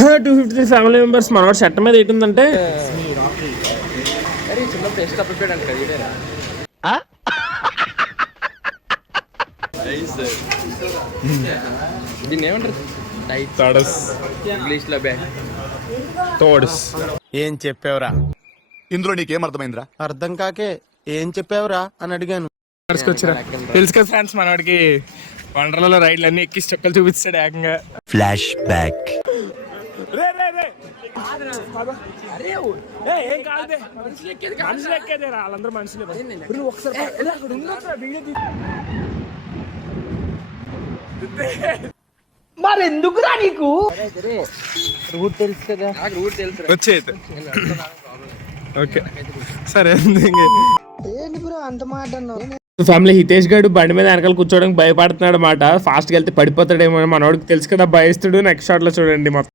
253 family members. మనవాడు చట్టం మీద ఏంటంటే ఏం చెప్పావురా? ఇందులో నీకేం అర్థమైందిరా? అర్థం కాకే ఏం చెప్పావురా అని అడిగాను. తెలుసు కదా ఫ్రెండ్స్, మనవాడికి వండర్లలో రైడ్లు అన్ని ఎక్కి స్టెప్పులు చూపిస్తాడు ఏకంగా. Flash back. వాళ్ళందరూ మనుషులే. మరెందుకురా నీకు రూట్ తెలుసు కదా. వచ్చేది ఓకే సరే. ఫ్యామిలీ హితేష్ గారు బండి మీద వెనకాల కూర్చోడానికి భయపడుతున్నాడు అన్నమాట. ఫాస్ట్గా వెళ్తే పడిపోతాడేమో. మనోడికి తెలుసు కదా భయస్తుడు. నెక్స్ట్ షాట్ లో చూడండి మొత్తం